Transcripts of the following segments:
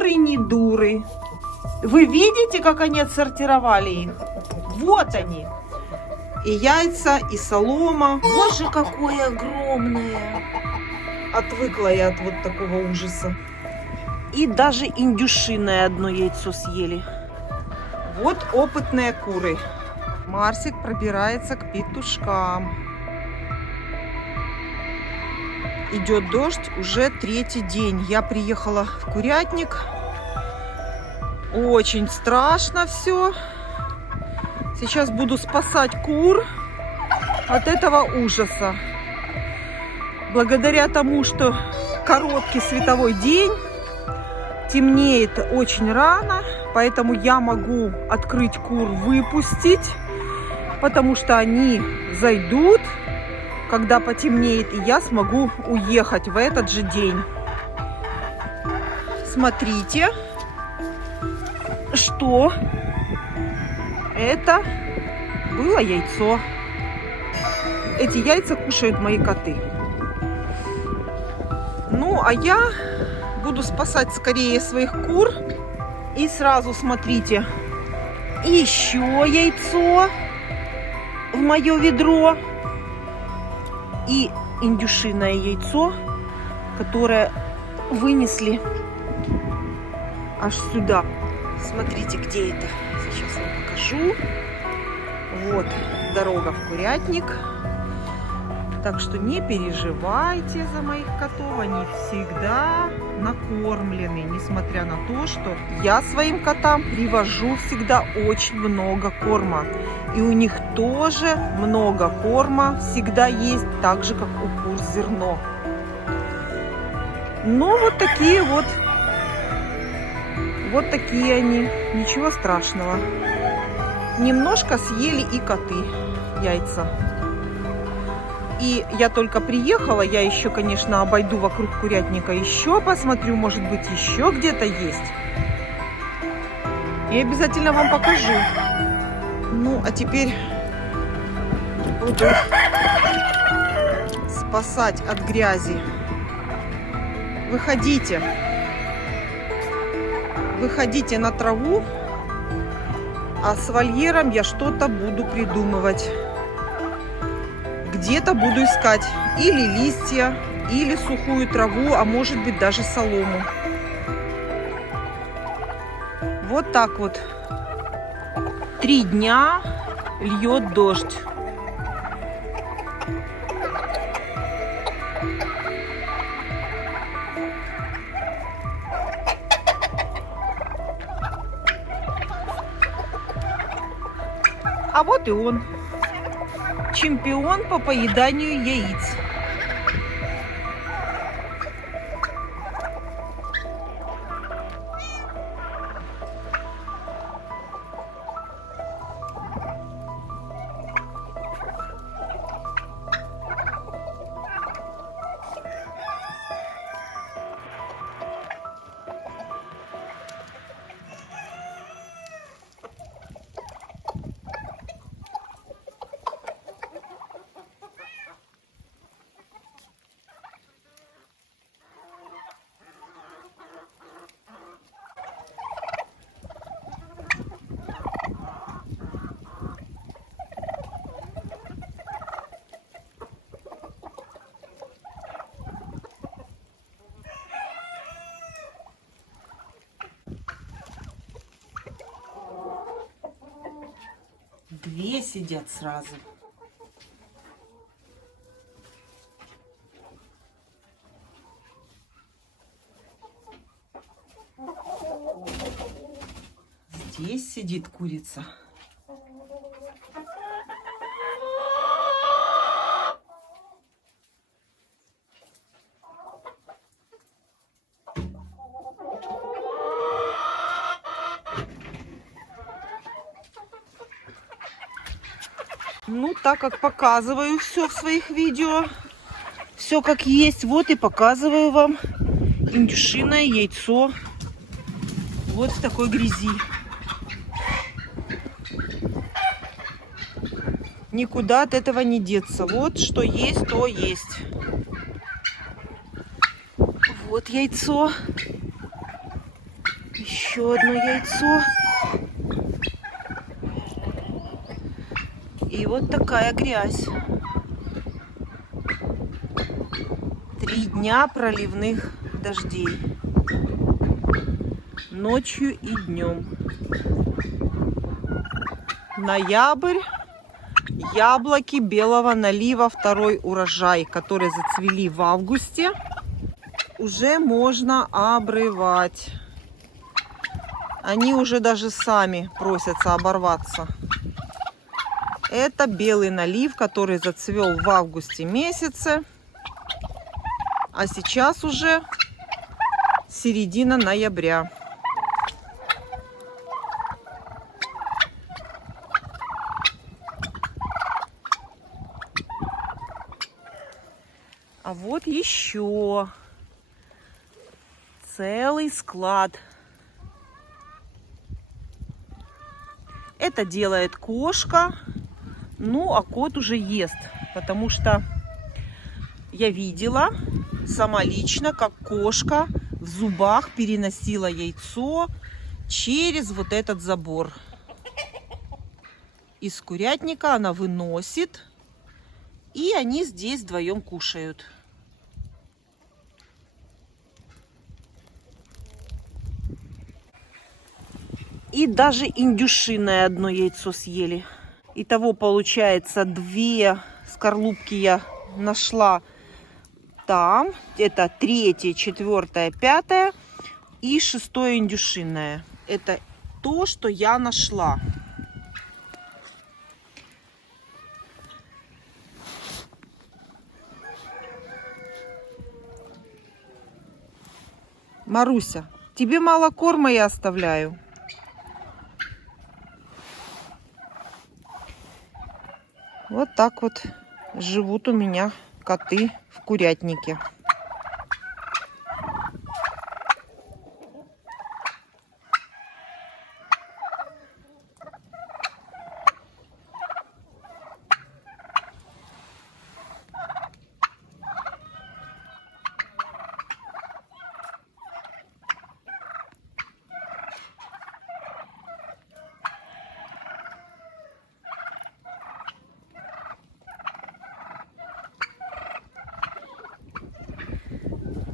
куры не дуры. Вы видите, как они отсортировали их? Вот они. И яйца, и солома. Боже, какое огромное. Отвыкла я от вот такого ужаса. И даже индюшиное одно яйцо съели. Вот опытные куры. Марсик пробирается к петушкам. Идет дождь уже 3-й день. Я приехала в курятник. Очень страшно все. Сейчас буду спасать кур от этого ужаса. Благодаря тому, что короткий световой день, темнеет очень рано, поэтому я могу открыть кур, выпустить, потому что они зайдут, когда потемнеет, и я смогу уехать в этот же день. Смотрите, что это было яйцо. Эти яйца кушают мои коты. Ну, а я буду спасать скорее своих кур. И сразу смотрите, еще яйцо в мое ведро. И индюшиное яйцо, которое вынесли аж сюда. Смотрите, где это. Сейчас вам покажу. Вот дорога в курятник. Так что не переживайте за моих котов, они всегда накормлены, несмотря на то, что я своим котам привожу всегда очень много корма. И у них тоже много корма всегда есть, так же, как у кур зерно. Но вот такие вот такие они, ничего страшного. Немножко съели и коты яйца. И я только приехала, я еще, конечно, обойду вокруг курятника, еще посмотрю, может быть, еще где-то есть. И обязательно вам покажу. Ну, а теперь буду спасать от грязи. Выходите. Выходите на траву, а с вольером я что-то буду придумывать. Где-то буду искать или листья, или сухую траву, а может быть даже солому. Вот так вот. 3 дня льет дождь. А вот и он. Чемпион по поеданию яиц. Две сидят сразу. Здесь сидит курица. Ну, так как показываю все в своих видео, все как есть, вот и показываю вам индюшиное яйцо вот в такой грязи. Никуда от этого не деться. Вот что есть, то есть. Вот яйцо. еще одно яйцо. И вот такая грязь. 3 дня проливных дождей. Ночью и днем. Ноябрь. Яблоки белого налива, второй урожай, которые зацвели в августе, уже можно обрывать. Они уже даже сами просятся оборваться. Это белый налив, который зацвел в августе месяце, а сейчас уже середина ноября. А вот еще целый склад. Это делает кошка. Ну, а кот уже ест, потому что я видела сама лично, как кошка в зубах переносила яйцо через вот этот забор. Из курятника она выносит, и они здесь вдвоем кушают. И даже индюшиное одно яйцо съели. Итого получается 2 скорлупки я нашла там. Это 3, 4, 5 и 6 индюшиное. Это то, что я нашла. Маруся, тебе мало корма я оставляю. Вот так вот живут у меня коты в курятнике.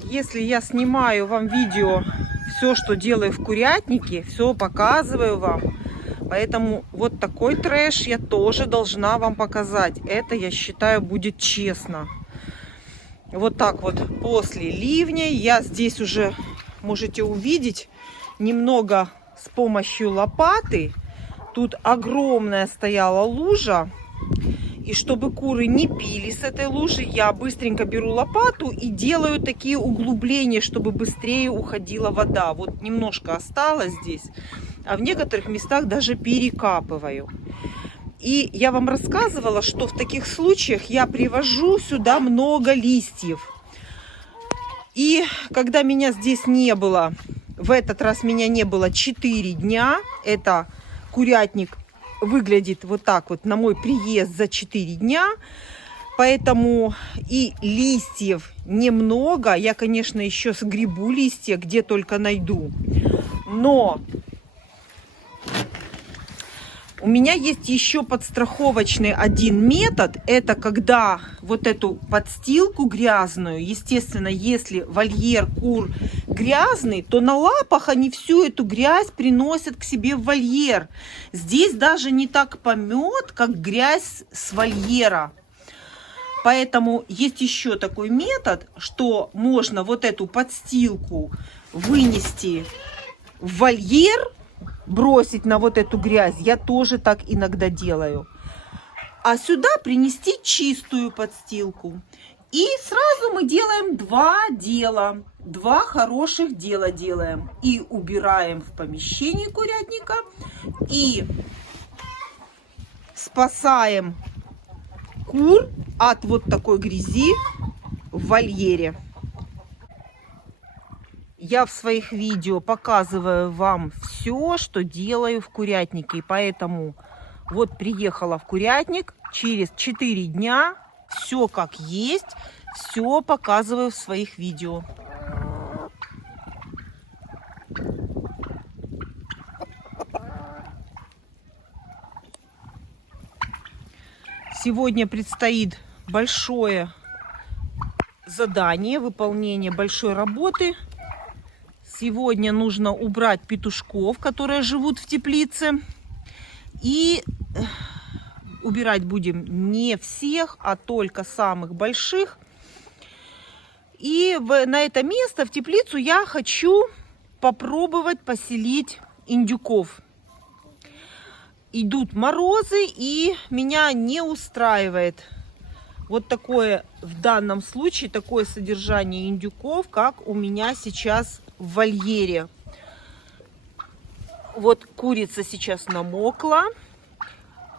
Если я снимаю вам видео, все, что делаю в курятнике, все показываю вам. Поэтому вот такой трэш я тоже должна вам показать. Это, я считаю, будет честно. Вот так вот после ливня я здесь уже, можете увидеть, немного с помощью лопаты. Тут огромная стояла лужа. И чтобы куры не пили с этой лужи, я быстренько беру лопату и делаю такие углубления, чтобы быстрее уходила вода. Вот немножко осталось здесь, а в некоторых местах даже перекапываю. И я вам рассказывала, что в таких случаях я привожу сюда много листьев. И когда меня здесь не было, в этот раз меня не было 4 дня, это курятник выглядит вот так вот на мой приезд за 4 дня. Поэтому и листьев немного. Я, конечно, еще сгребу листья, где только найду. Но у меня есть еще подстраховочный один метод. Это когда вот эту подстилку грязную, естественно, если вольер кур грязный, то на лапах они всю эту грязь приносят к себе в вольер. Здесь даже не так помет, как грязь с вольера. Поэтому есть еще такой метод, что можно вот эту подстилку вынести в вольер, бросить на вот эту грязь. Я тоже так иногда делаю. А сюда принести чистую подстилку. И сразу мы делаем 2 дела. 2 хороших дела делаем. И убираем в помещении курятника. И спасаем кур от вот такой грязи в вольере. Я в своих видео показываю вам все, что делаю в курятнике. И поэтому вот приехала в курятник, через 4 дня все как есть, все показываю в своих видео. Сегодня предстоит большое задание, выполнение большой работы. Сегодня нужно убрать петушков, которые живут в теплице. И убирать будем не всех, а только самых больших. И на это место, в теплицу, я хочу попробовать поселить индюков. Идут морозы, и меня не устраивает вот такое, в данном случае, такое содержание индюков, как у меня сейчас в вольере. Вот курица сейчас намокла,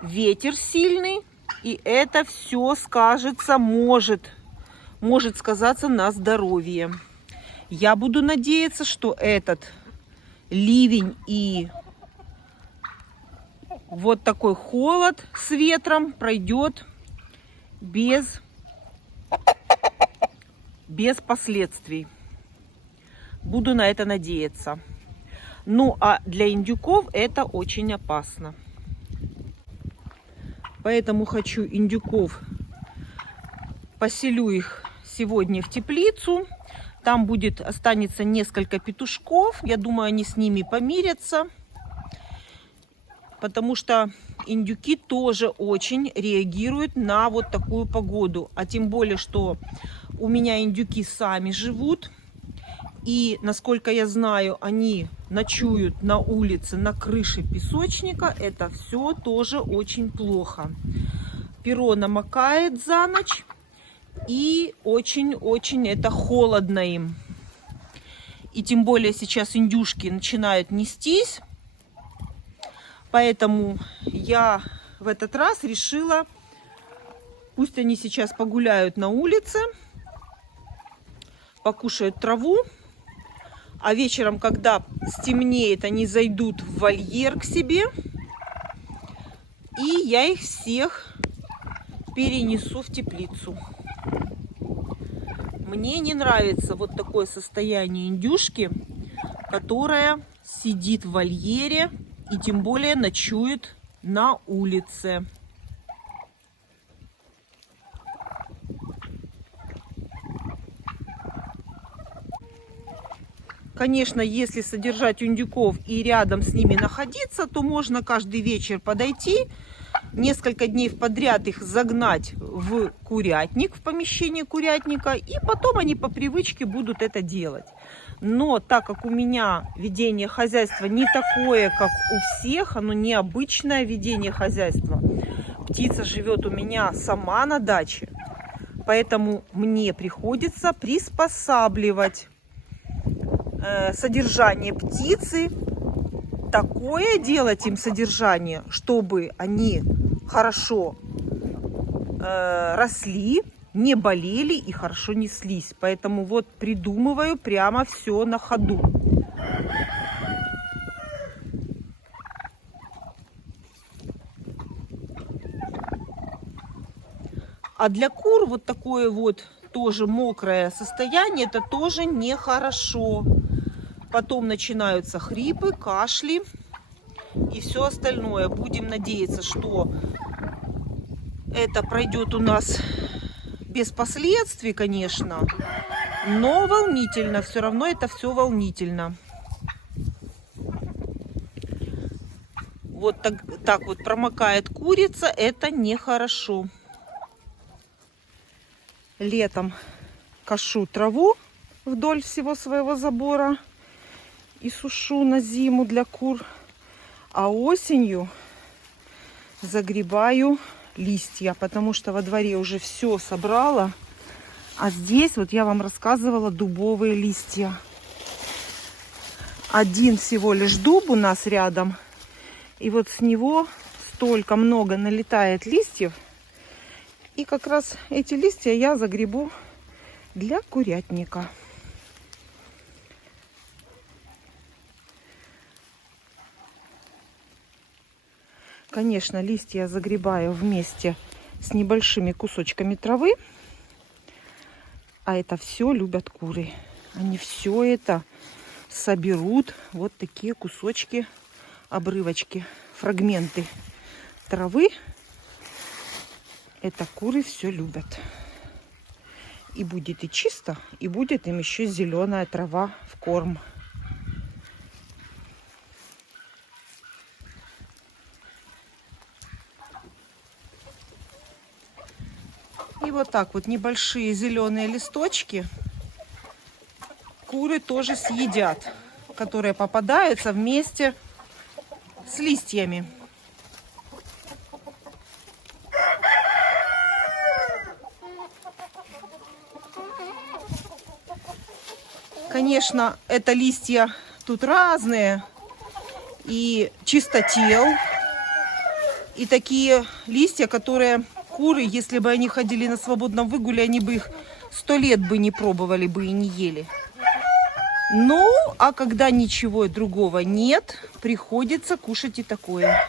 ветер сильный, и это все скажется, может сказаться на здоровье. Я буду надеяться, что этот ливень и вот такой холод с ветром пройдет без последствий. Буду на это надеяться. Ну, а для индюков это очень опасно. Поэтому хочу индюков, поселю их сегодня в теплицу. Там останется несколько петушков. Я думаю, они с ними помирятся. Потому что индюки тоже очень реагируют на вот такую погоду. А тем более, что у меня индюки сами живут. И, насколько я знаю, они ночуют на улице, на крыше песочника. Это все тоже очень плохо. Перо намокает за ночь. И очень-очень это холодно им. И тем более сейчас индюшки начинают нестись. Поэтому я в этот раз решила, пусть они сейчас погуляют на улице, покушают траву, а вечером, когда стемнеет, они зайдут в вольер к себе, и я их всех перенесу в теплицу. Мне не нравится вот такое состояние индюшки, которая сидит в вольере и тем более ночует на улице. Конечно, если содержать индюков и рядом с ними находиться, то можно каждый вечер подойти, несколько дней подряд их загнать в курятник, в помещение курятника, и потом они по привычке будут это делать. Но так как у меня ведение хозяйства не такое, как у всех, оно необычное ведение хозяйства. Птица живет у меня сама на даче, поэтому мне приходится приспосабливать содержание птицы, такое делать им содержание, чтобы они хорошо росли, не болели и хорошо неслись. Поэтому вот придумываю прямо все на ходу. А для кур вот такое вот тоже мокрое состояние, это тоже нехорошо. Потом начинаются хрипы, кашли и все остальное. Будем надеяться, что это пройдет у нас без последствий, конечно, но волнительно. Все равно это все волнительно. Вот так вот промокает курица, это нехорошо. Летом кошу траву вдоль всего своего забора и сушу на зиму для кур. А осенью загребаю листья, потому что во дворе уже все собрала. А здесь, вот я вам рассказывала, дубовые листья. Один всего лишь дуб у нас рядом. И вот с него столько много налетает листьев. И как раз эти листья я загребу для курятника. Конечно, листья я загребаю вместе с небольшими кусочками травы. А это все любят куры. Они все это соберут. Вот такие кусочки, обрывочки, фрагменты травы. Это куры все любят. И будет и чисто, и будет им еще зеленая трава в корм. И вот так вот небольшие зеленые листочки куры тоже съедят, которые попадаются вместе с листьями. Конечно, это листья тут разные, и чистотел, и такие листья, которые куры, если бы они ходили на свободном выгуле, они бы их 100 лет бы не пробовали бы и не ели. Ну, а когда ничего другого нет, приходится кушать и такое.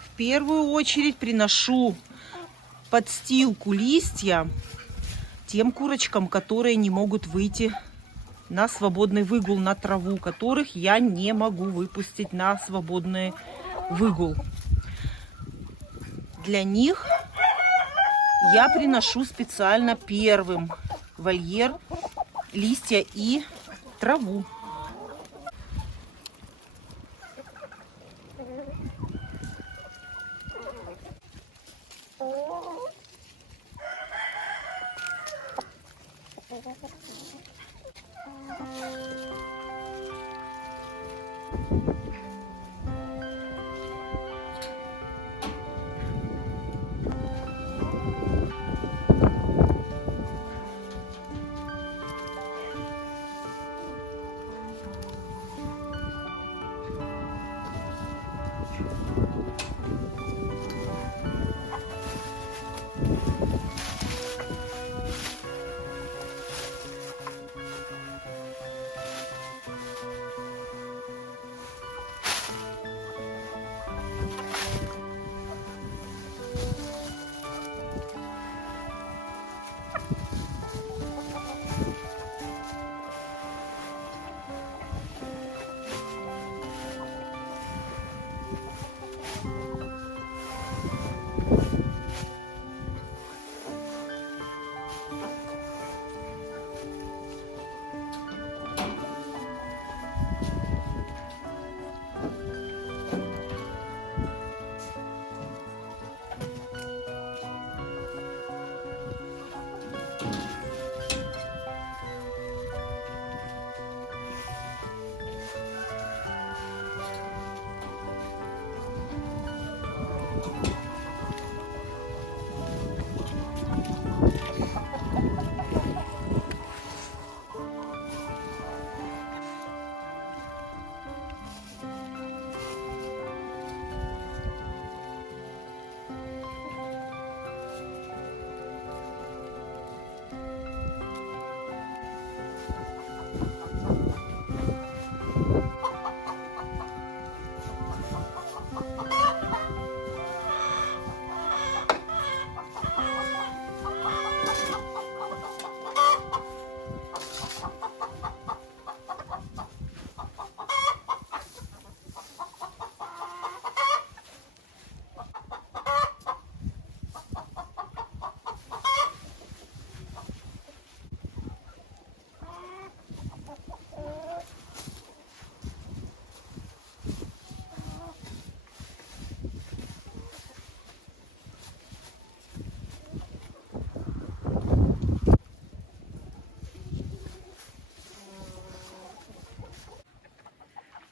В первую очередь приношу подстилку листья тем курочкам, которые не могут выйти на свободный выгул, на траву, которых я не могу выпустить на свободный выгул. Для них я приношу специально первым в вольер листья и траву.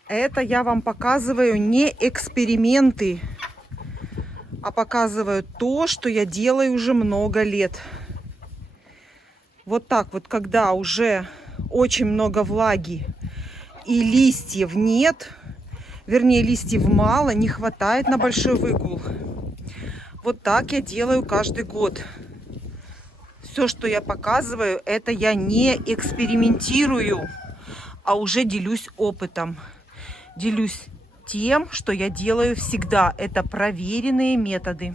Это я вам показываю не эксперименты, а показываю то, что я делаю уже много лет. Вот так вот, когда уже очень много влаги и листьев нет, вернее, листьев мало, не хватает на большой выгул. Вот так я делаю каждый год. Все, что я показываю, это я не экспериментирую, а уже делюсь опытом. Делюсь тем, что я делаю всегда. Это проверенные методы.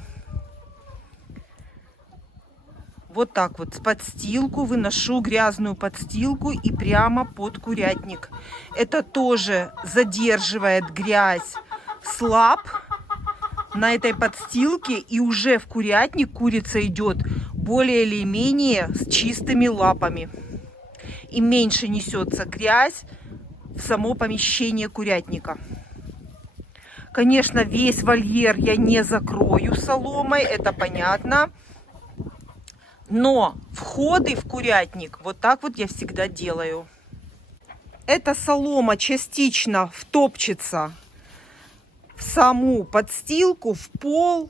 Вот так вот, с подстилку выношу грязную подстилку и прямо под курятник. Это тоже задерживает грязь, слаб на этой подстилке, и уже в курятник курица идет более или менее с чистыми лапами. И меньше несется грязь в само помещение курятника. Конечно, весь вольер я не закрою соломой, это понятно. Но входы в курятник вот так вот я всегда делаю. Эта солома частично втопчется в саму подстилку, в пол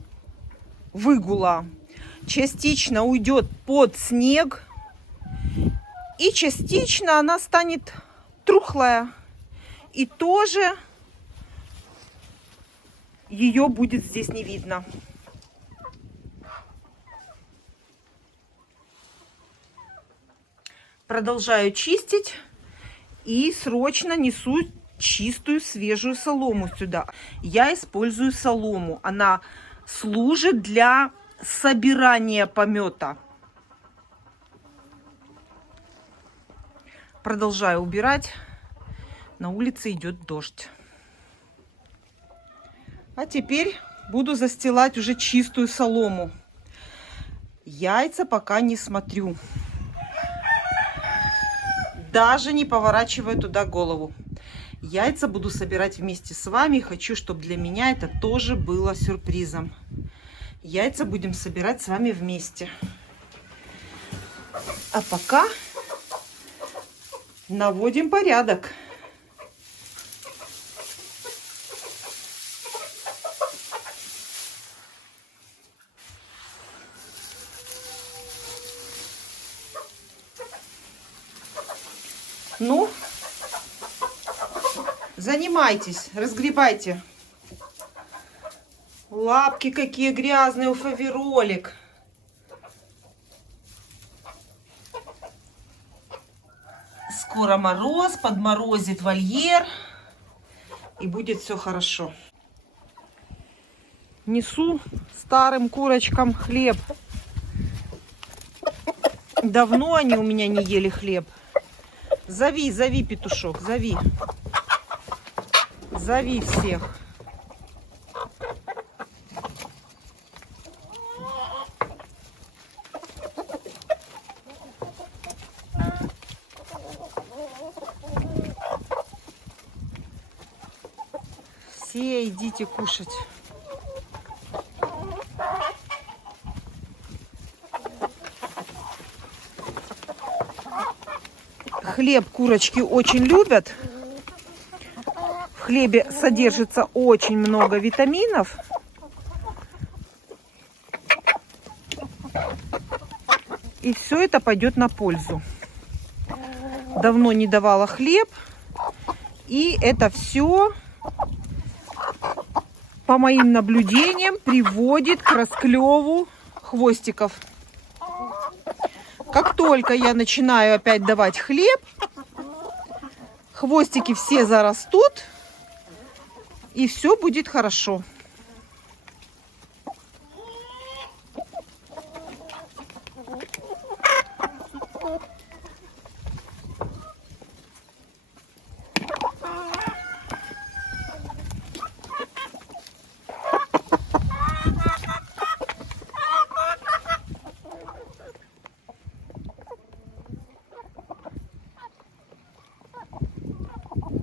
выгула. Частично уйдет под снег. И частично она станет трухлая. И тоже ее будет здесь не видно. Продолжаю чистить и срочно несу чистую свежую солому сюда. Я использую солому. Она служит для собирания помета. Продолжаю убирать. На улице идет дождь. А теперь буду застилать уже чистую солому. Яйца пока не смотрю. Даже не поворачивая туда голову. Яйца буду собирать вместе с вами. Хочу, чтобы для меня это тоже было сюрпризом. Яйца будем собирать с вами вместе. А пока наводим порядок. Ну, занимайтесь, разгребайте. Лапки какие грязные у фаверолик. Скоро мороз, подморозит вольер, и будет все хорошо. Несу старым курочкам хлеб. Давно они у меня не ели хлеб. Зови, зови, петушок, зови. Зови всех. Все идите кушать. Хлеб курочки очень любят. В хлебе содержится очень много витаминов. И все это пойдет на пользу. Давно не давала хлеб. И это все, по моим наблюдениям, приводит к расклеву хвостиков. Как только я начинаю опять давать хлеб, хвостики все зарастут, и все будет хорошо.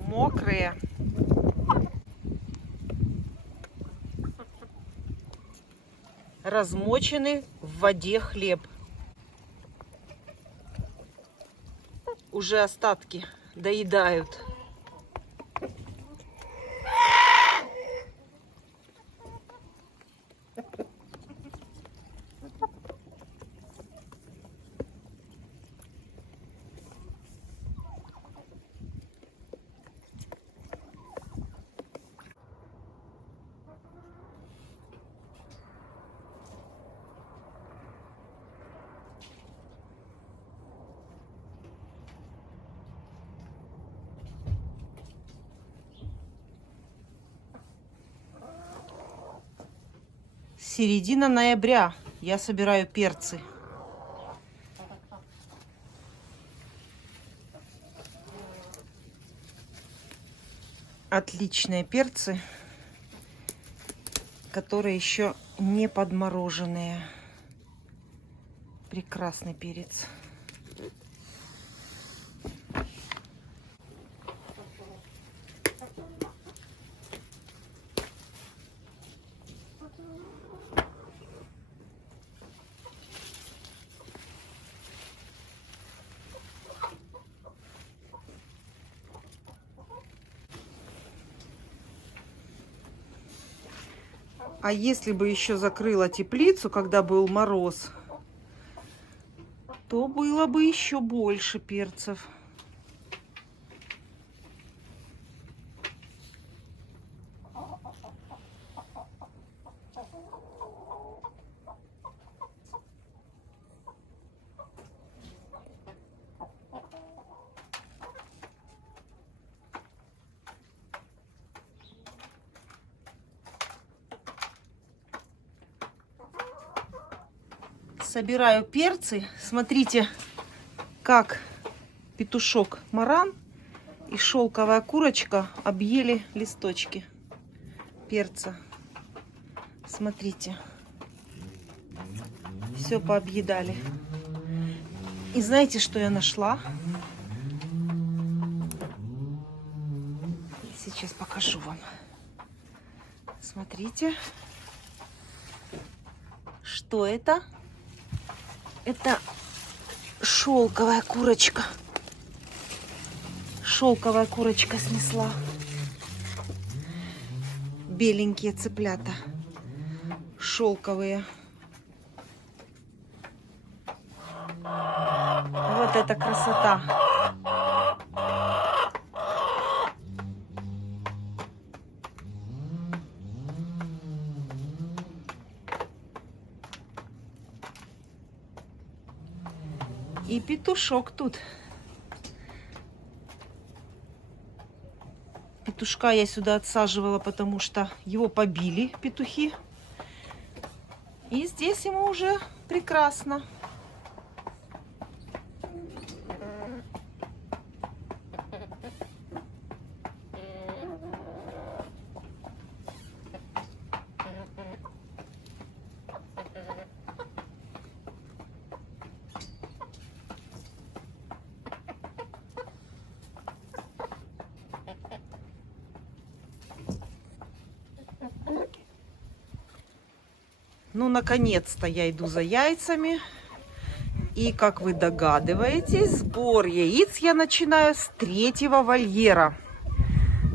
Мокрые. Размоченный в воде хлеб. Уже остатки доедают. Середина ноября. Я собираю перцы. Отличные перцы, которые еще не подмороженные. Прекрасный перец. А если бы еще закрыла теплицу, когда был мороз, то было бы еще больше перцев. Собираю перцы. Смотрите, как петушок маран и шелковая курочка объели листочки перца. Смотрите. Все пообъедали. И знаете, что я нашла? Сейчас покажу вам. Смотрите. Что это? Это шелковая курочка. Шелковая курочка снесла. Беленькие цыплята. Шелковые. Вот это красота. И петушок тут. Петушка я сюда отсаживала, потому что его побили петухи. И здесь ему уже прекрасно. Ну, наконец-то я иду за яйцами. И, как вы догадываетесь, сбор яиц я начинаю с 3-го вольера.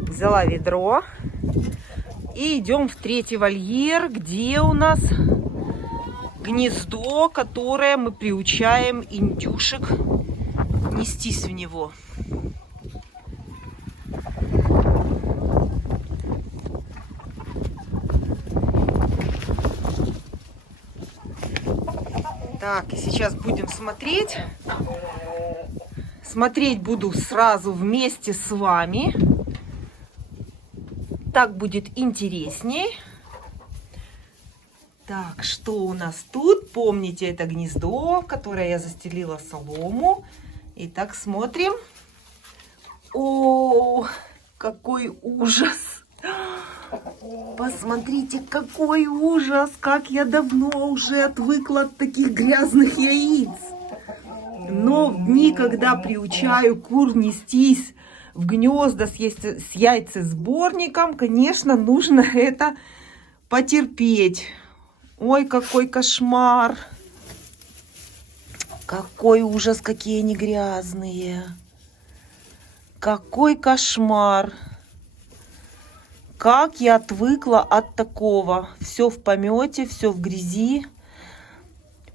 Взяла ведро. И идем в 3-й вольер, где у нас гнездо, которое мы приучаем индюшек нестись в него. Так, и сейчас будем смотреть. Смотреть буду сразу вместе с вами. Так будет интересней. Так, что у нас тут? Помните, это гнездо, в которое я застелила солому. Итак, смотрим. О, какой ужас! Посмотрите, какой ужас! Как я давно уже отвыкла от таких грязных яиц. Но в дни, когда приучаю кур нестись в гнезда с яйцесборником, конечно, нужно это потерпеть. Ой, какой кошмар! Какой ужас, какие они грязные! Какой кошмар! Как я отвыкла от такого. Все в помете, все в грязи.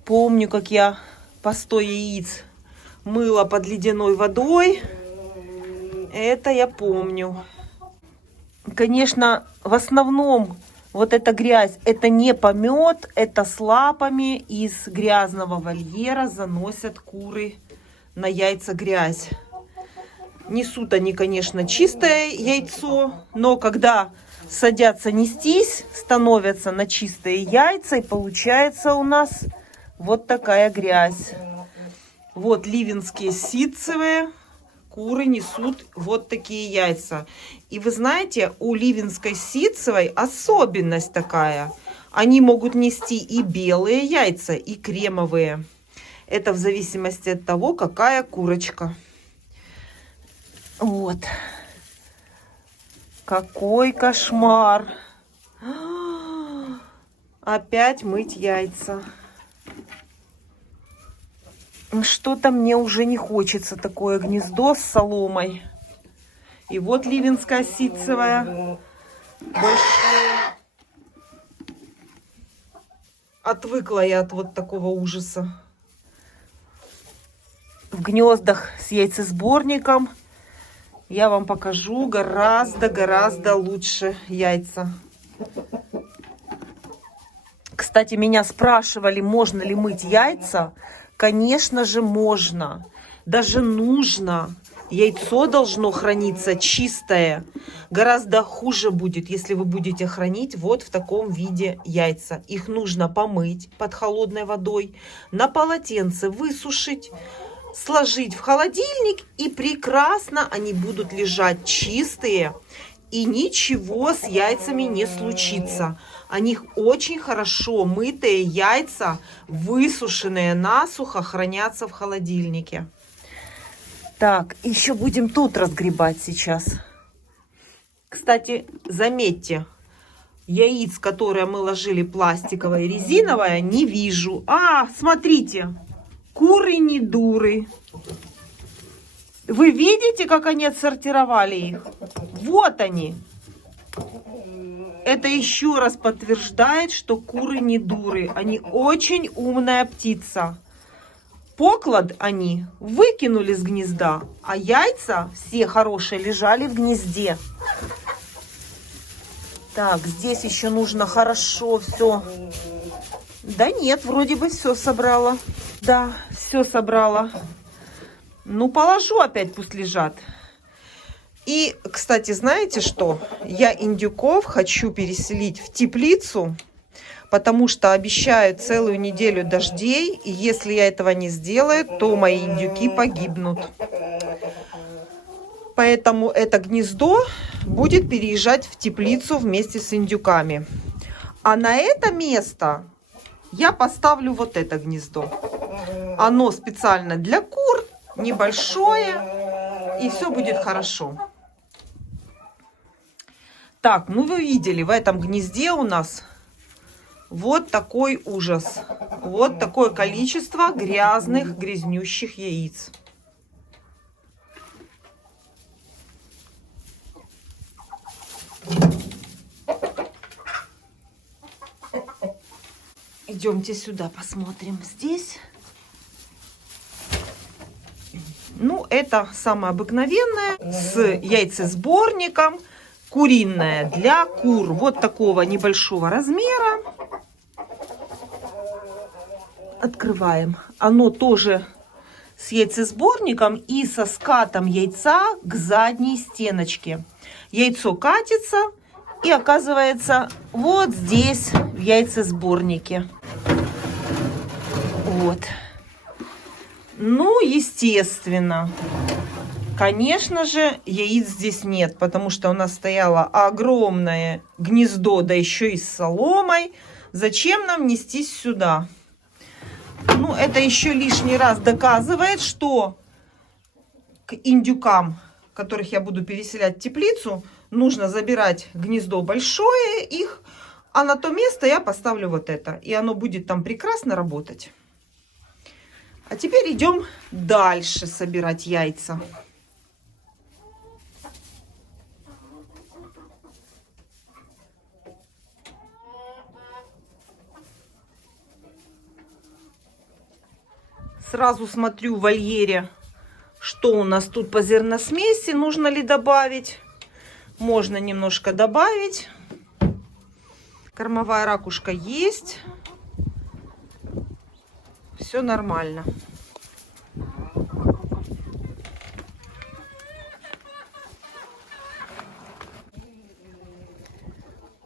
Помню, как я по 100 яиц мыла под ледяной водой. Это я помню. Конечно, в основном вот эта грязь, это не помет, это с лапами из грязного вольера заносят куры на яйца грязь. Несут они, конечно, чистое яйцо, но когда садятся нестись, становятся на чистые яйца, и получается у нас вот такая грязь. Вот ливенские ситцевые куры несут вот такие яйца. И вы знаете, у ливенской ситцевой особенность такая. Они могут нести и белые яйца, и кремовые. Это в зависимости от того, какая курочка. Вот. Какой кошмар. Опять мыть яйца. Что-то мне уже не хочется такое гнездо с соломой. И вот ливенская ситцевая. Большая. Отвыкла я от вот такого ужаса. В гнездах с яйцесборником я вам покажу гораздо лучше яйца. Кстати, меня спрашивали, можно ли мыть яйца. Конечно же, можно. Даже нужно. Яйцо должно храниться чистое. Гораздо хуже будет, если вы будете хранить вот в таком виде яйца. Их нужно помыть под холодной водой, на полотенце высушить, сложить в холодильник, и прекрасно они будут лежать чистые, и ничего с яйцами не случится. Они очень хорошо мытые яйца, высушенные насухо, хранятся в холодильнике. Так, еще будем тут разгребать сейчас. Кстати, заметьте, яиц, которые мы ложили пластиковое и резиновое, не вижу. А, смотрите, куры не дуры. Вы видите, как они отсортировали их? Вот они. Это еще раз подтверждает, что куры не дуры. Они очень умная птица. Поклад они выкинули с гнезда, а яйца все хорошие лежали в гнезде. Так, здесь еще нужно хорошо все. Да нет, вроде бы все собрала. Да, все собрала. Ну, положу опять, пусть лежат. И, кстати, знаете что? Я индюков хочу переселить в теплицу, потому что обещают целую неделю дождей. И если я этого не сделаю, то мои индюки погибнут. Поэтому это гнездо будет переезжать в теплицу вместе с индюками. А на это место я поставлю вот это гнездо. Оно специально для кур, небольшое, и все будет хорошо. Так, ну вы видели, в этом гнезде у нас вот такой ужас. Вот такое количество грязных, грязнющих яиц. Идемте сюда, посмотрим. Здесь. Ну, это самое обыкновенное, с яйцесборником. Куриное для кур вот такого небольшого размера. Открываем. Оно тоже с яйцесборником и со скатом яйца к задней стеночке. Яйцо катится и оказывается вот здесь, в яйцесборнике. Вот. Ну, естественно. Конечно же, яиц здесь нет, потому что у нас стояло огромное гнездо, да еще и с соломой. Зачем нам нестись сюда? Ну, это еще лишний раз доказывает, что к индюкам, которых я буду переселять в теплицу, нужно забирать гнездо большое их, а на то место я поставлю вот это. И оно будет там прекрасно работать. А теперь идем дальше собирать яйца. Сразу смотрю в вольере, что у нас тут по зерносмеси, нужно ли добавить. Можно немножко добавить. Кормовая ракушка есть. Все нормально.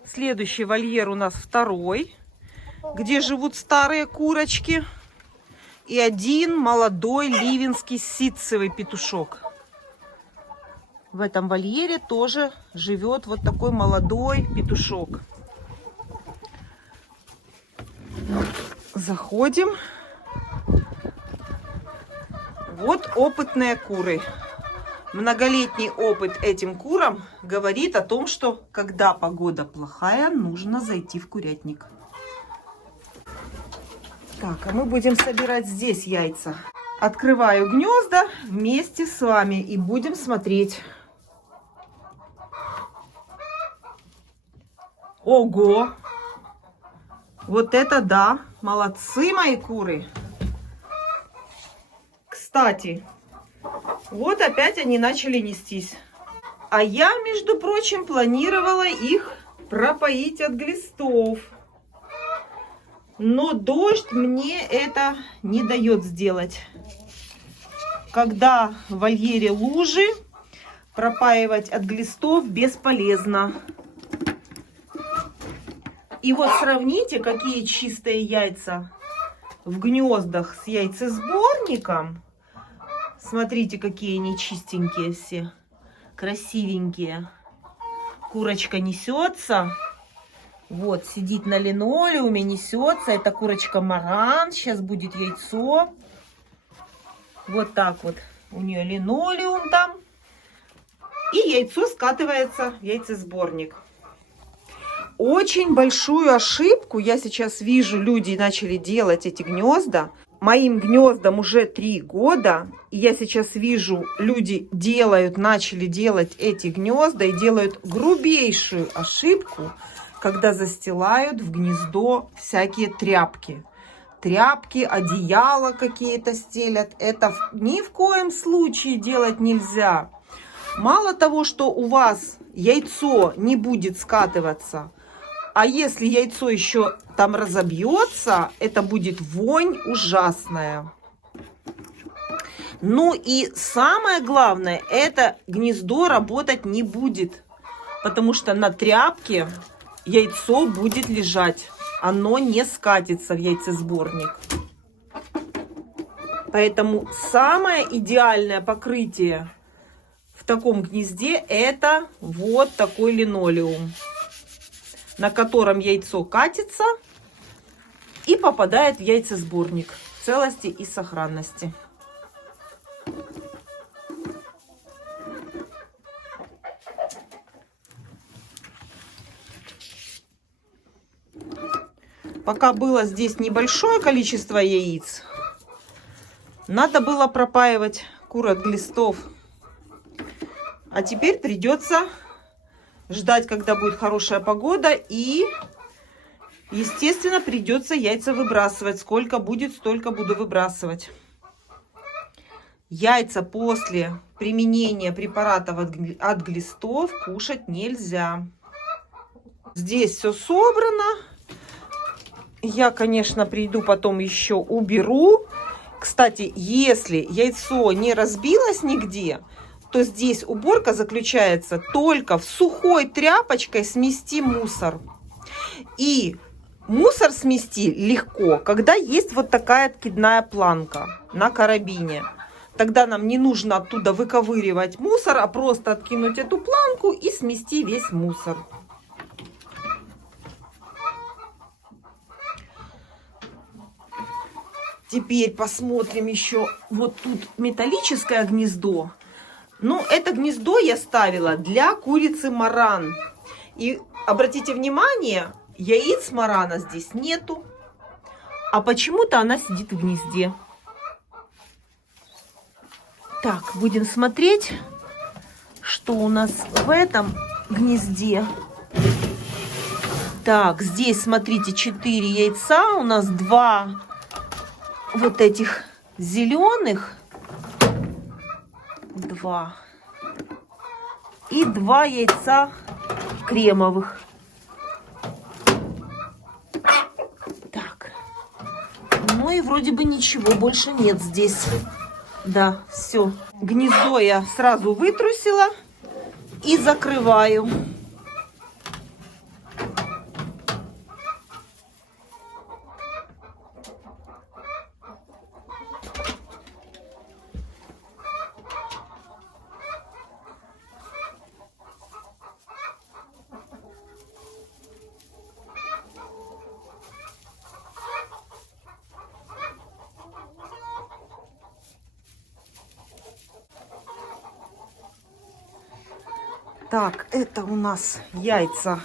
Следующий вольер у нас второй, где живут старые курочки. И один молодой ливенский ситцевый петушок. В этом вольере тоже живет вот такой молодой петушок. Заходим. Вот опытные куры. Многолетний опыт этим курам говорит о том, что когда погода плохая, нужно зайти в курятник. Так, а мы будем собирать здесь яйца. Открываю гнезда вместе с вами и будем смотреть. Ого! Вот это да! Молодцы мои куры! Кстати, вот опять они начали нестись. А я, между прочим, планировала их пропоить от глистов. Но дождь мне это не дает сделать. Когда в вольере лужи, пропаивать от глистов бесполезно. И вот сравните, какие чистые яйца в гнездах с яйцесборником. Смотрите, какие они чистенькие все, красивенькие. Курочка несется. Вот, сидит на линолеуме, несется. Это курочка Маран. Сейчас будет яйцо. Вот так вот. У нее линолеум там. И яйцо скатывается в яйцесборник. Очень большую ошибку я сейчас вижу, люди начали делать эти гнезда. Моим гнездам уже 3 года. И я сейчас вижу, люди начали делать эти гнезда и делают грубейшую ошибку, когда застилают в гнездо всякие тряпки. Тряпки, одеяла какие-то стелят. Это ни в коем случае делать нельзя. Мало того, что у вас яйцо не будет скатываться, а если яйцо еще там разобьется, это будет вонь ужасная. Ну и самое главное, это гнездо работать не будет, потому что на тряпке яйцо будет лежать, оно не скатится в яйцесборник. Поэтому самое идеальное покрытие в таком гнезде это вот такой линолеум, на котором яйцо катится и попадает в яйцесборник в целости и сохранности. Пока было здесь небольшое количество яиц, надо было пропаивать кур от глистов. А теперь придется ждать, когда будет хорошая погода, и, естественно, придется яйца выбрасывать. Сколько будет, столько буду выбрасывать. Яйца после применения препаратов от глистов кушать нельзя. Здесь все собрано. Я, конечно, приду потом еще уберу. Кстати, если яйцо не разбилось нигде, то здесь уборка заключается только в сухой тряпочкой смести мусор. И мусор смести легко, когда есть вот такая откидная планка на карабине. Тогда нам не нужно оттуда выковыривать мусор, а просто откинуть эту планку и смести весь мусор. Теперь посмотрим еще. Вот тут металлическое гнездо. Ну, это гнездо я ставила для курицы Маран. И обратите внимание, яиц Марана здесь нету. А почему-то она сидит в гнезде. Так, будем смотреть, что у нас в этом гнезде. Так, здесь, смотрите, 4 яйца. У нас 2 вот этих зеленых. 2. И 2 яйца кремовых. Так. Ну и вроде бы ничего больше нет здесь. Да, все. Гнездо я сразу вытрусила и закрываю. Так, это у нас яйца.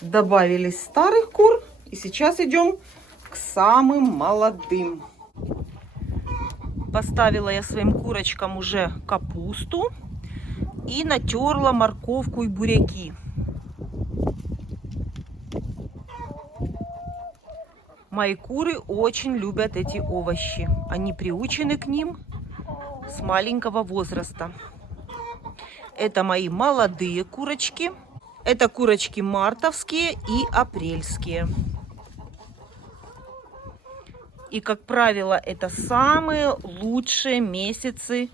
Добавились старых кур. И сейчас идем к самым молодым. Поставила я своим курочкам уже капусту. И натерла морковку и буряки. Мои куры очень любят эти овощи. Они приучены к ним с маленького возраста. Это мои молодые курочки. Это курочки мартовские и апрельские. И, как правило, это самые лучшие месяцы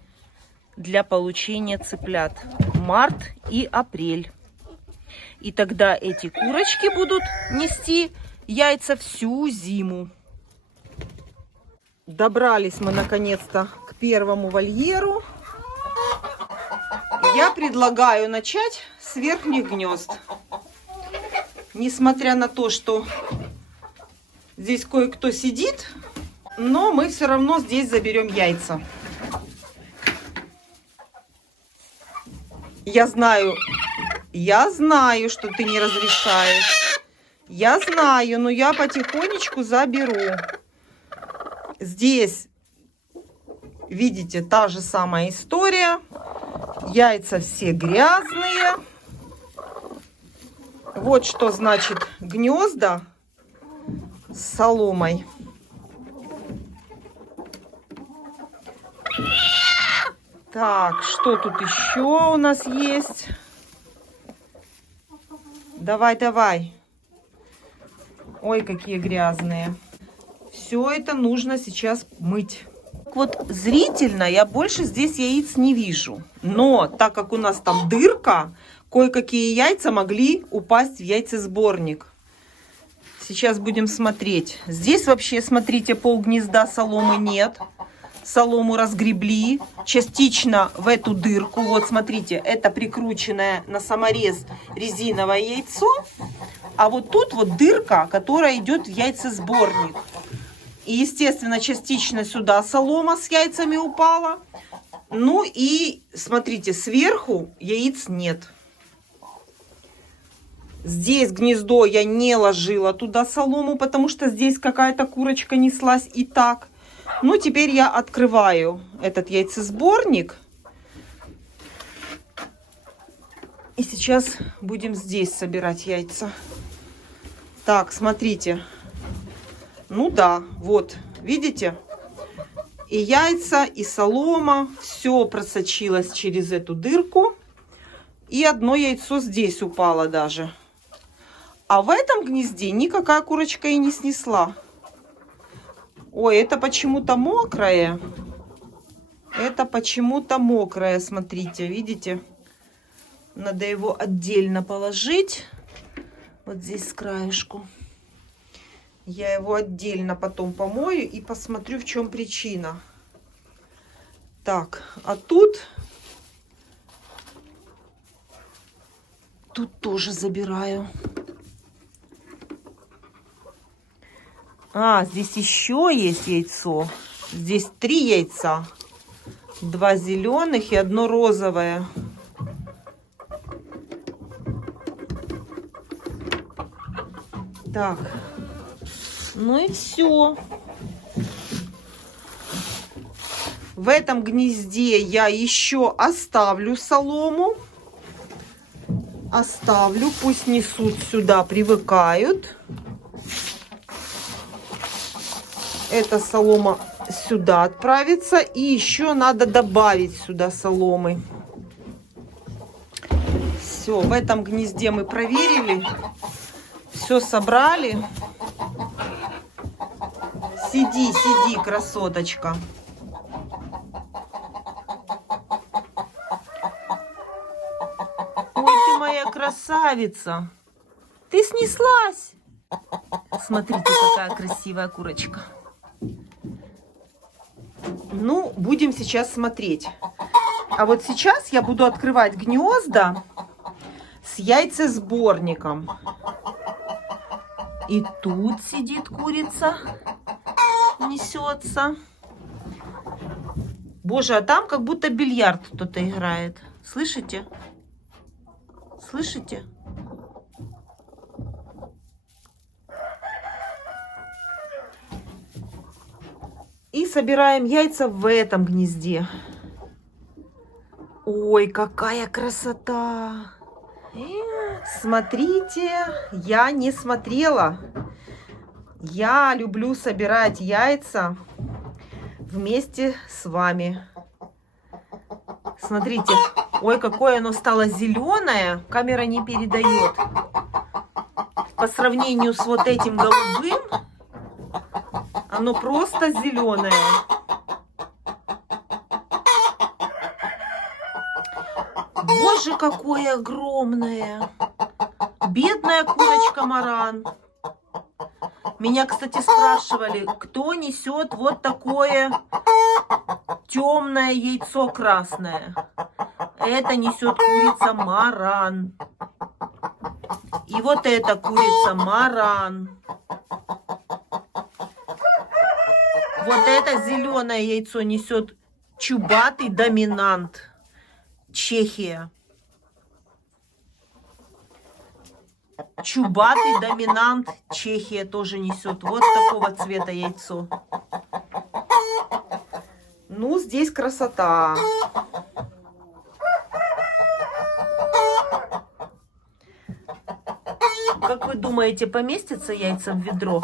для получения цыплят. Март и апрель. И тогда эти курочки будут нести яйца всю зиму. Добрались мы наконец-то к первому вольеру. Я предлагаю начать с верхних гнезд. Несмотря на то, что здесь кое-кто сидит, но мы все равно здесь заберем яйца. Я знаю, что ты не разрешаешь. Я знаю, но я потихонечку заберу. Здесь, видите, та же самая история. Яйца все грязные. Вот что значит гнезда с соломой. Так, что тут еще у нас есть? Давай, давай. Ой, какие грязные. Все это нужно сейчас мыть. Вот зрительно я больше здесь яиц не вижу. Но так как у нас там дырка, кое-какие яйца могли упасть в яйцесборник. Сейчас будем смотреть. Здесь вообще, смотрите, полгнезда соломы нет. Солому разгребли частично в эту дырку. Вот смотрите, это прикрученное на саморез резиновое яйцо. А вот тут вот дырка, которая идет в яйцесборник. И, естественно, частично сюда солома с яйцами упала. Ну и, смотрите, сверху яиц нет. Здесь гнездо я не ложила туда солому, потому что здесь какая-то курочка неслась и так. Ну, теперь я открываю этот яйцесборник. И сейчас будем здесь собирать яйца. Так, смотрите. Ну да, вот, видите? И яйца, и солома. Все просочилось через эту дырку. И одно яйцо здесь упало даже. А в этом гнезде никакая курочка и не снесла. Ой, это почему-то мокрое. Это почему-то мокрое, смотрите, видите? Надо его отдельно положить. Вот здесь с краешку. Я его отдельно потом помою и посмотрю, в чем причина. Так, а тут тоже забираю. А, здесь еще есть яйцо. Здесь 3 яйца. 2 зеленых и 1 розовое. Так. Ну и все. В этом гнезде я еще оставлю солому. Оставлю. Пусть несут сюда, привыкают. Эта солома сюда отправится. И еще надо добавить сюда соломы. Все, в этом гнезде мы проверили. Все собрали. Сиди, сиди, красоточка. Ой, ты моя красавица. Ты снеслась. Смотрите, какая красивая курочка. Ну, будем сейчас смотреть. А вот сейчас я буду открывать гнезда с яйцесборником. И тут сидит курица, несется. Боже, а там как будто бильярд кто-то играет. Слышите? Слышите? И собираем яйца в этом гнезде. Ой, какая красота! Смотрите, я не смотрела. Я люблю собирать яйца вместе с вами. Смотрите, ой, какое оно стало зеленое. Камера не передает. По сравнению с вот этим голубым, оно просто зеленое. Боже, какое огромное! Бедная курочка Маран. Меня, кстати, спрашивали, кто несет вот такое темное яйцо красное. Это несет курица Маран. И вот эта курица Маран. Вот это зеленое яйцо несет чубатый доминант. Чехия. Чубатый доминант Чехия тоже несет вот такого цвета яйцо. Ну, здесь красота. Как вы думаете, поместятся яйца в ведро?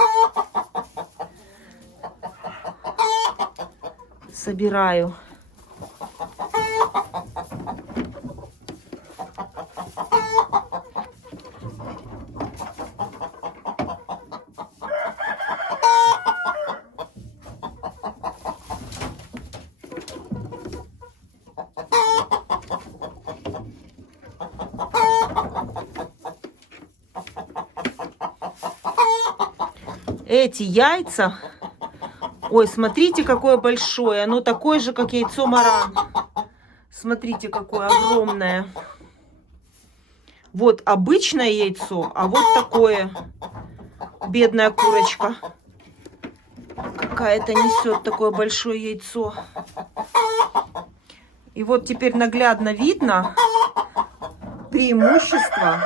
Собираю. Эти яйца, ой, смотрите, какое большое, оно такое же, как яйцо Маран. Смотрите, какое огромное. Вот обычное яйцо, а вот такое, бедная курочка. Какая-то несет такое большое яйцо. И вот теперь наглядно видно преимущество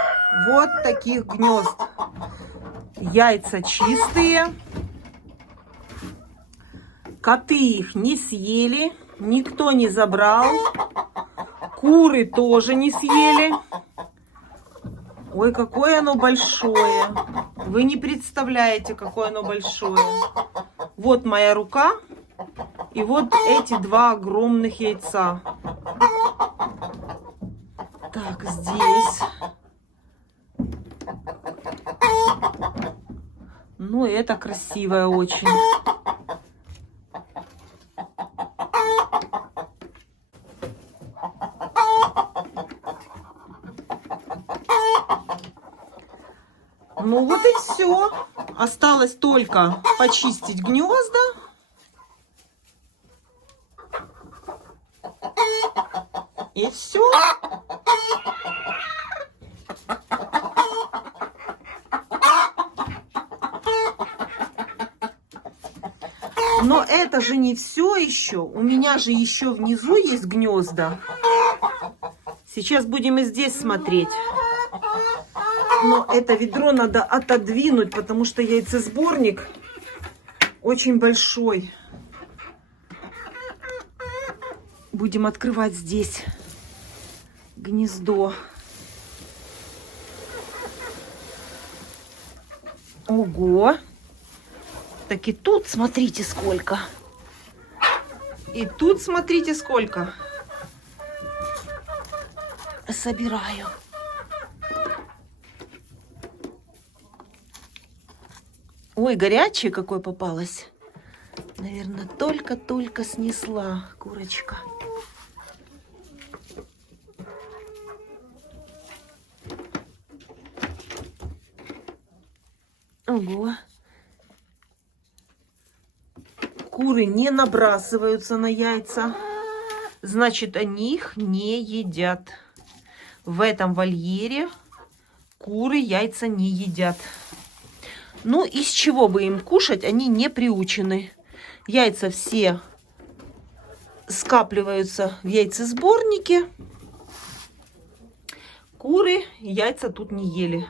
вот таких гнезд. Яйца чистые. Коты их не съели. Никто не забрал. Куры тоже не съели. Ой, какое оно большое. Вы не представляете, какое оно большое. Вот моя рука. И вот эти два огромных яйца. Так, здесь. Ну, это красивое очень. Ну вот и все. Осталось только почистить гнезда. И все. Но это же не все еще. У меня же еще внизу есть гнезда. Сейчас будем и здесь смотреть. Но это ведро надо отодвинуть, потому что яйцесборник очень большой. Будем открывать здесь гнездо. Ого! Так и тут смотрите сколько. И тут смотрите сколько. Собираю. Ой, горячее какое попалось. Наверное, только-только снесла курочка. Ого. Куры не набрасываются на яйца. Значит, они их не едят. В этом вольере куры яйца не едят. Ну, из чего бы им кушать, они не приучены. Яйца все скапливаются в яйцесборнике. Куры яйца тут не ели.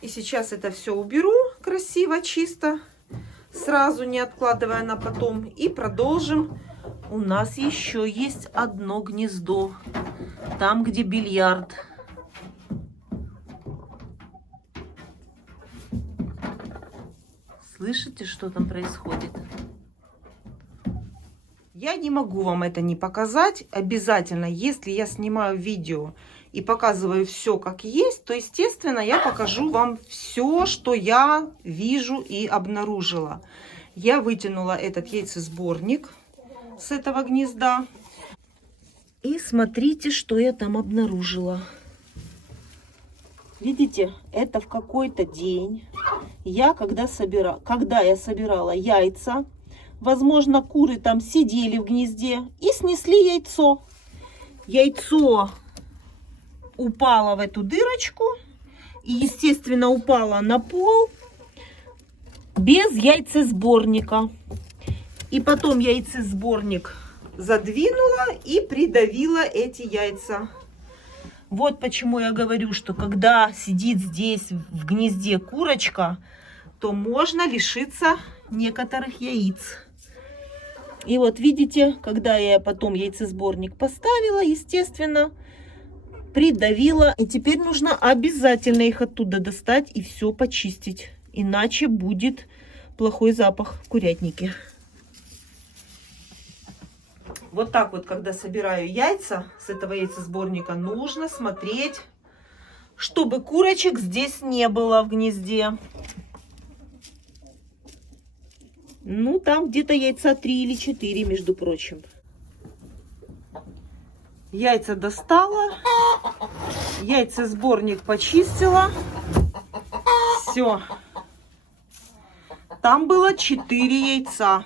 И сейчас это все уберу красиво, чисто, сразу не откладывая на потом. И продолжим. У нас еще есть одно гнездо. Там, где бильярд. Слышите, что там происходит? Я не могу вам это не показать. Обязательно, если я снимаю видео и показываю все как есть, то, естественно, я покажу вам все, что я вижу и обнаружила. Я вытянула этот яйцесборник с этого гнезда. И смотрите, что я там обнаружила. Видите, это в какой-то день, когда я собирала яйца, возможно, куры там сидели в гнезде и снесли яйцо. Яйцо упало в эту дырочку и, естественно, упало на пол без яйцесборника. И потом яйцесборник задвинула и придавила эти яйца. Вот почему я говорю, что когда сидит здесь в гнезде курочка, то можно лишиться некоторых яиц. И вот видите, когда я потом яйцесборник поставила, естественно, придавила. И теперь нужно обязательно их оттуда достать и все почистить. Иначе будет плохой запах в курятнике. Вот так вот, когда собираю яйца с этого яйцесборника, нужно смотреть, чтобы курочек здесь не было в гнезде. Ну, там где-то яйца 3 или 4, между прочим. Яйца достала, яйцесборник почистила. Все. Там было 4 яйца.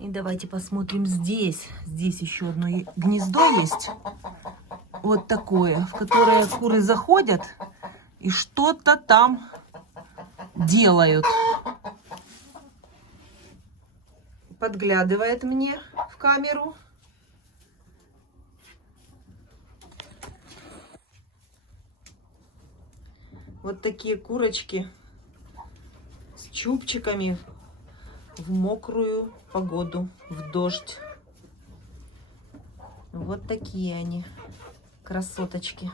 И давайте посмотрим здесь. Здесь еще одно гнездо есть. Вот такое, в которое куры заходят и что-то там делают. Подглядывает мне в камеру. Вот такие курочки с чубчиками в мокрую погоду, в дождь. Вот такие они, красоточки.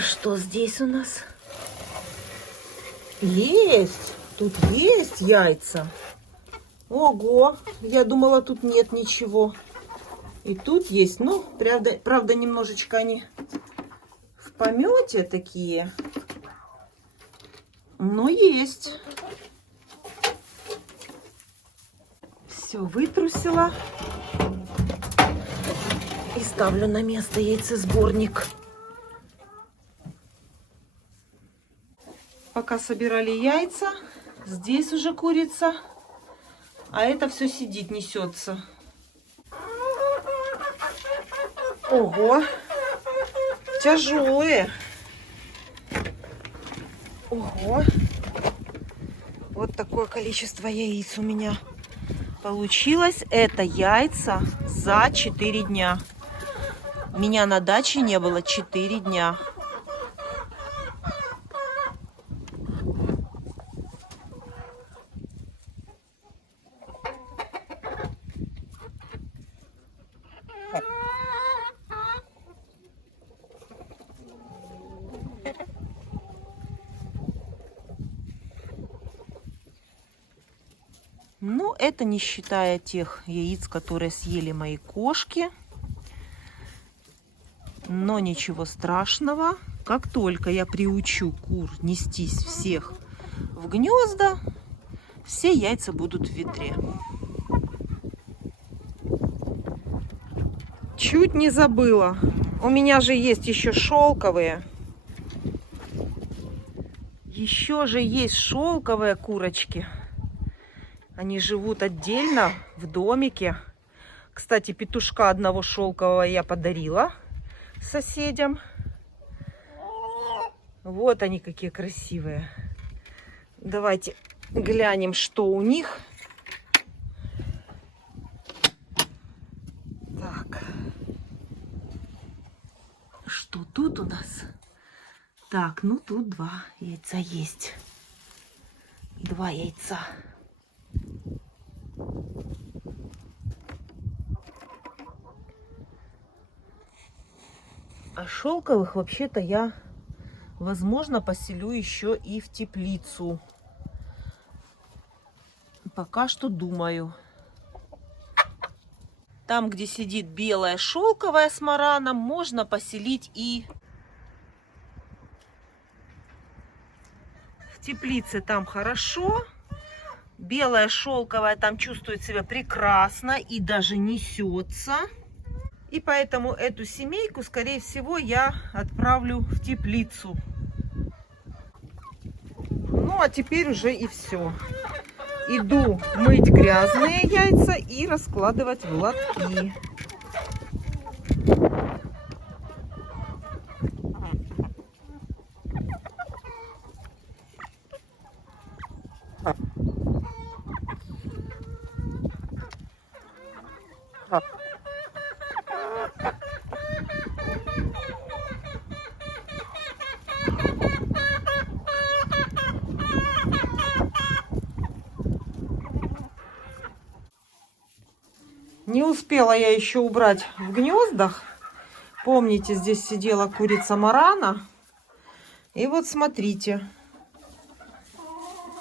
Что здесь у нас? Есть! Тут есть яйца. Ого! Я думала, тут нет ничего. И тут есть. Ну, правда, немножечко они в помете такие. Но есть. Все вытрусила. И ставлю на место яйцесборник. Пока собирали яйца, здесь уже курица, а это все сидит, несется. Ого, тяжелые. Ого, вот такое количество яиц у меня получилось. Это яйца за 4 дня. Меня на даче не было 4 дня. Ну, это не считая тех яиц, которые съели мои кошки. Но ничего страшного. Как только я приучу кур нестись всех в гнезда, все яйца будут в ведре. Чуть не забыла. У меня же есть еще шелковые. Еще же есть шелковые курочки. Они живут отдельно в домике. Кстати, петушка одного шелкового я подарила соседям. Вот они какие красивые. Давайте глянем, что у них. Так. Что тут у нас? Так, ну тут 2 яйца есть. 2 яйца. А шелковых вообще-то я, возможно, поселю еще и в теплицу. Пока что думаю. Там, где сидит белая шелковая с мараном, можно поселить и в теплице. Там хорошо. Белая шелковая там чувствует себя прекрасно и даже несется. И поэтому эту семейку, скорее всего, я отправлю в теплицу. Ну, а теперь уже и все. Иду мыть грязные яйца и раскладывать в лотки. Не успела я еще убрать в гнездах. Помните, здесь сидела курица Марана. И вот смотрите.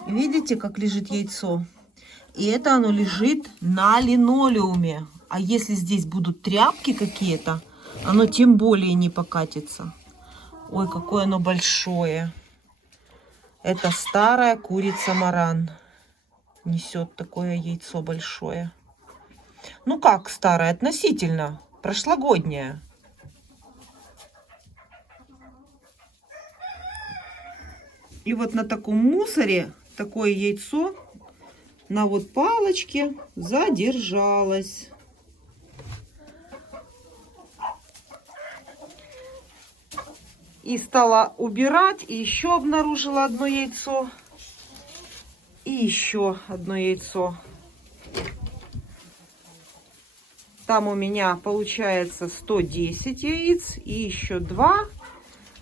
Видите, как лежит яйцо? И это оно лежит на линолеуме. А если здесь будут тряпки какие-то, оно тем более не покатится. Ой, какое оно большое. Это старая курица Маран. Несет такое яйцо большое. Ну как старая? Относительно. Прошлогодняя. И вот на таком мусоре такое яйцо на вот палочке задержалось. И стала убирать, и еще обнаружила одно яйцо. И еще одно яйцо. Там у меня получается 110 яиц. И еще 2.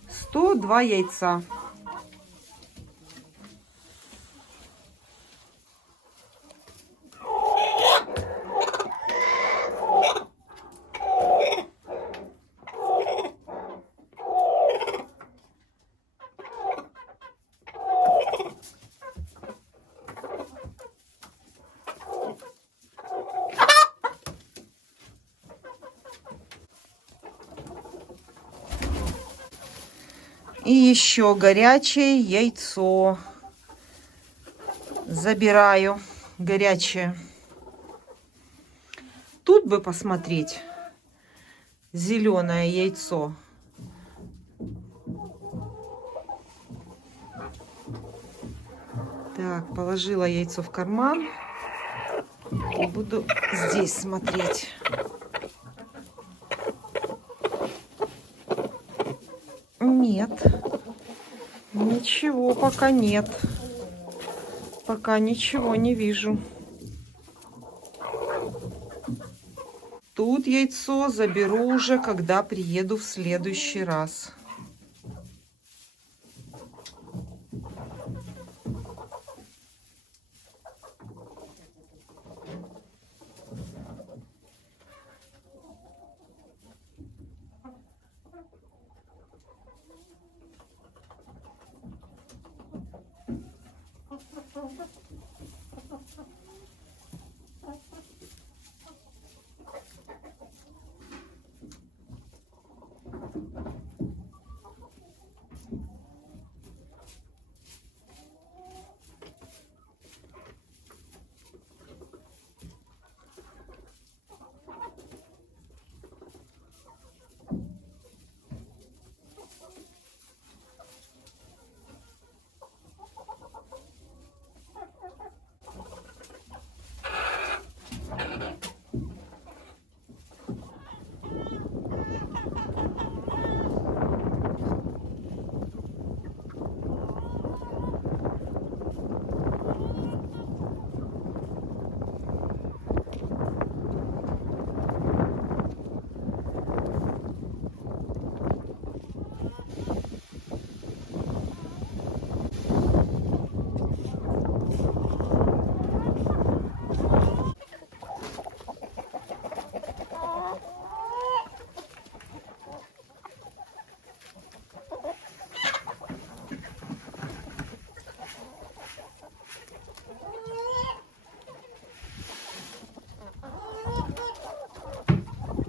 102 яйца. И еще горячее яйцо. Забираю горячее. Тут бы посмотреть. Зеленое яйцо. Так, положила яйцо в карман. И буду здесь смотреть. Нет. Ничего пока нет. Пока ничего не вижу. Тут яйцо заберу уже, когда приеду в следующий раз.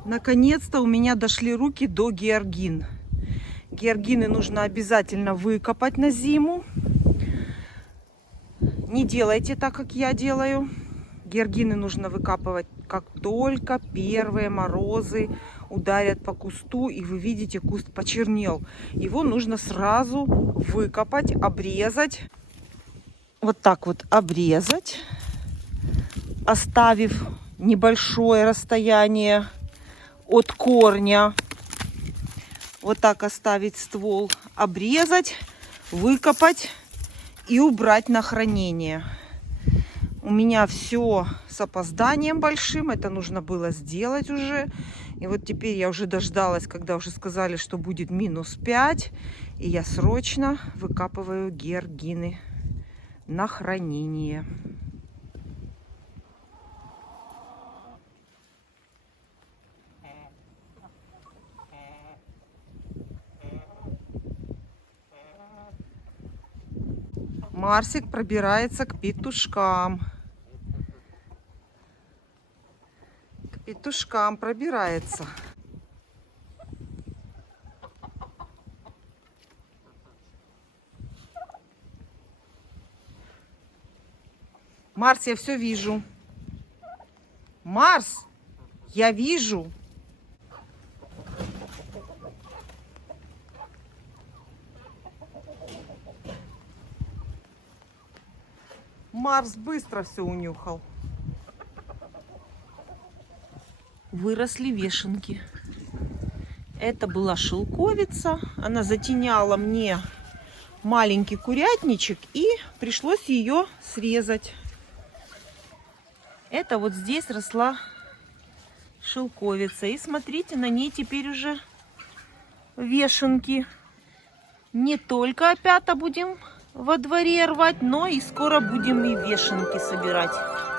Наконец-то у меня дошли руки до георгин. Георгины нужно обязательно выкопать на зиму. Не делайте так, как я делаю. Георгины нужно выкапывать, как только первые морозы ударят по кусту, и вы видите, куст почернел. Его нужно сразу выкопать, обрезать. Вот так вот обрезать, оставив небольшое расстояние от корня. Вот так оставить ствол, обрезать, выкопать и убрать на хранение. У меня все с опозданием большим, это нужно было сделать уже. И вот теперь я уже дождалась, когда уже сказали, что будет -5. И я срочно выкапываю георгины на хранение. Марсик пробирается к петушкам. К петушкам пробирается. Марс, я все вижу. Марс, я вижу. Марс быстро все унюхал. Выросли вешенки. Это была шелковица. Она затеняла мне маленький курятничек, и пришлось ее срезать. Это вот здесь росла шелковица. И смотрите, на ней теперь уже вешенки. Не только опята будем во дворе рвать, но и скоро будем и вешенки собирать.